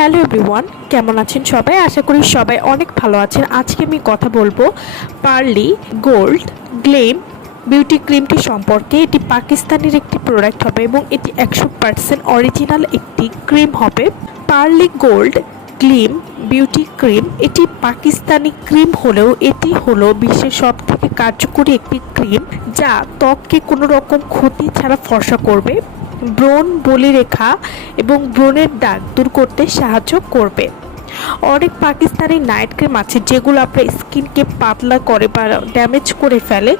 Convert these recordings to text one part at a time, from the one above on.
Hello everyone, কেমন আছেন সবাই? আশা করি সবাই অনেক ভালো আছেন। আজকে আমি কথা বলব পার্লি গোল্ড গ্লেম বিউটি ক্রিমটি সম্পর্কে। এটি পাকিস্তানের একটি প্রোডাক্ট হবে এবং এটি একশো পার্সেন্ট অরিজিনাল একটি ক্রিম হবে। Parley gold glim beauty cream, এটি পাকিস্তানি ক্রিম হলেও এটি হলো বিশ্বের সব থেকে কার্যকরী একটি ক্রিম যা ত্বককে কোনো রকম ক্ষতি ছাড়া ফর্সা করবে। ব্রণ বলিরেখা এবং ব্রণের দাগ দূর করতে সাহায্য করবে। অনেক পাকিস্তানি নাইট ক্রিম আছে যেগুলো আপনার স্কিনকে পাতলা করে বা ড্যামেজ করে ফেলে,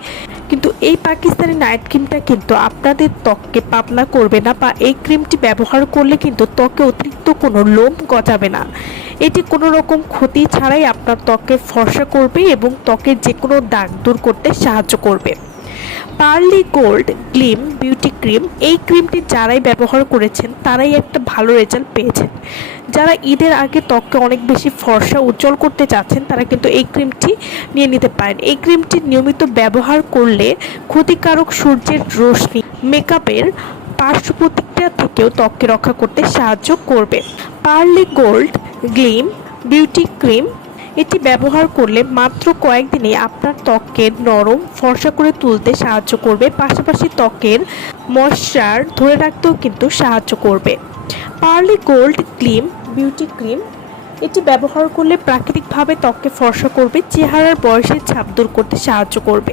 কিন্তু এই পাকিস্তানি নাইট ক্রিমটা কিন্তু আপনাদের ত্বককে পাতলা করবে না বা এই ক্রিমটি ব্যবহার করলে কিন্তু ত্বকে অতিরিক্ত কোনো লোম গজাবে না। এটি কোনো রকম ক্ষতি ছাড়াই আপনার ত্বকে ফর্সা করবে এবং ত্বকের যে কোনো দাগ দূর করতে সাহায্য করবে। Parley gold glim beauty cream, এই ক্রিমটি যারাই ব্যবহার করেছেন, তারাই একটা ভালো রেজাল্ট পেয়েছেন। যারা ঈদের আগে ত্বককে অনেক বেশি ফর্সা, উজ্জ্বল করতে চাচ্ছেন তারা কিন্তু এই ক্রিমটি নিয়ে নিতে পারেন। এই ক্রিমটি নিয়মিত ব্যবহার করলে ক্ষতিকারক সূর্যের রশ্মি, মেকআপের পার্শ্ব প্রতিক্রিয়া থেকেও ত্বককে রক্ষা করতে সাহায্য করবে। Parley gold glim beauty cream এটি ব্যবহার করলে মাত্র কয়েকদিনে আপনার ত্বককে নরম ফর্সা করে তুলতে সাহায্য করবে। পাশাপাশি ত্বকের ময়শ্চার ধরে রাখতেও কিন্তু সাহায্য করবে। Parley gold glim beauty cream, এটি ব্যবহার করলে প্রাকৃতিকভাবে ত্বককে ফর্সা করবে, চেহারার বয়সের ছাপ দূর করতে সাহায্য করবে।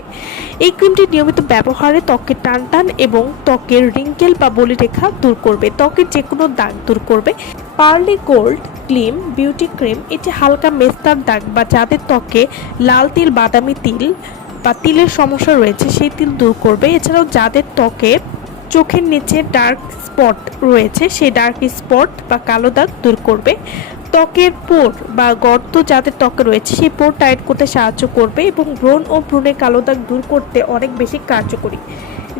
এই ক্রিমটি নিয়মিত ব্যবহারে ত্বকের টান টান এবং ত্বকের রিঙ্কেল বা বলিরেখা দূর করবে। ত্বকের যে কোনো দাগ দূর করবে। Parley gold, glim, beauty cream, এটি হালকা মেস্তার দাগ বা যাদের ত্বকে লাল তিল, বাদামি তিল বা তিলের সমস্যা রয়েছে, সেই তিল দূর করবে। এছাড়াও যাদের ত্বকে চোখের নিচে ডার্ক স্পট রয়েছে, সেই ডার্ক স্পট বা কালো দাগ দূর করবে। ত্বকের পোর বা গর্ত যাদের ত্বকে রয়েছে, সেই পোর টাইট করতে সাহায্য করবে এবং ব্রণ ও ভ্রূণের কালো দাগ দূর করতে অনেক বেশি কার্যকরী।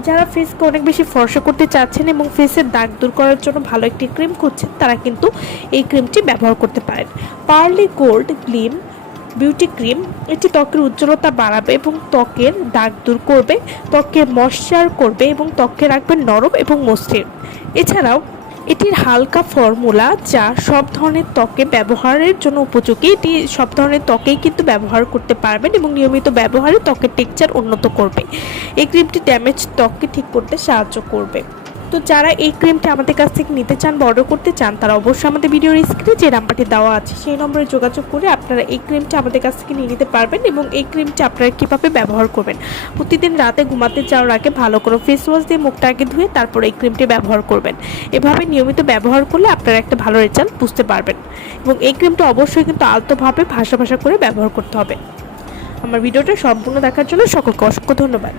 যারা ফেসকে অনেক বেশি ফর্সা করতে চাচ্ছেন এবং ফেসের দাগ দূর করার জন্য ভালো একটি ক্রিম খুঁজছেন, তারা কিন্তু এই ক্রিমটি ব্যবহার করতে পারেন। Parley gold glim beauty cream, এটি ত্বকের উজ্জ্বলতা বাড়াবে এবং ত্বকের দাগ দূর করবে ত্বকে ময়শ্চার করবে এবং ত্বককে রাখবে নরম এবং মসৃণ। এছাড়াও এটির হালকা ফর্মুলা যা সব ধরনের ত্বকে ব্যবহারের জন্য উপযোগী। এটি সব ধরনের ত্বকেই কিন্তু ব্যবহার করতে পারবেন এবং নিয়মিত ব্যবহারে ত্বকের টেক্সচার উন্নত করবে। এই ক্রিমটি ড্যামেজ ত্বককে ঠিক করতে সাহায্য করবে। তো যারা এই ক্রিমটা আমাদের কাছ থেকে নিতে চান বা অর্ডার করতে চান, তারা অবশ্যই আমাদের ভিডিওর স্ক্রিনে যে নাম্বারটি দেওয়া আছে, সেই নম্বরে যোগাযোগ করে আপনারা এই ক্রিমটা আমাদের কাছ থেকে নিয়ে নিতে পারবেন এবং এই ক্রিমটা আপনারা কীভাবে ব্যবহার করবেন। প্রতিদিন রাতে ঘুমাতে যাওয়ার আগে ভালো করে ফেস ওয়াশ দিয়ে মুখটা আগে ধুয়ে তারপর এই ক্রিমটি ব্যবহার করবেন। এভাবে নিয়মিত ব্যবহার করলে আপনারা একটা ভালো রেজাল্ট বুঝতে পারবেন এবং এই ক্রিমটা অবশ্যই কিন্তু আলতোভাবে ভাষা ভাষা করে ব্যবহার করতে হবে। আমার ভিডিওটা সম্পূর্ণ দেখার জন্য সকলকে অসংখ্য ধন্যবাদ।